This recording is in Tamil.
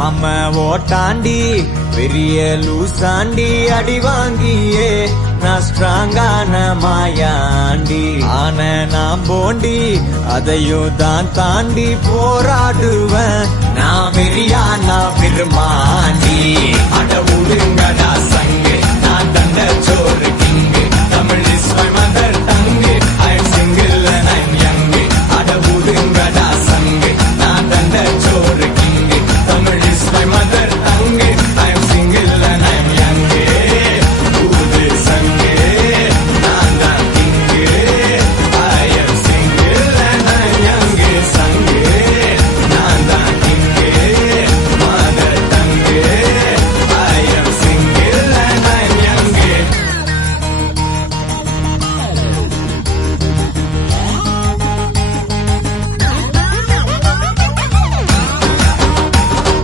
ஆம ஓட்டாண்டி பெரிய லூசாண்டி அடி வாங்கியே நான் ஸ்ட்ராங்கான மாயாண்டி ஆன நான் போண்டி அதையும் தான் தாண்டி போராடுவேன் நான் வெறியா நான் பெருமா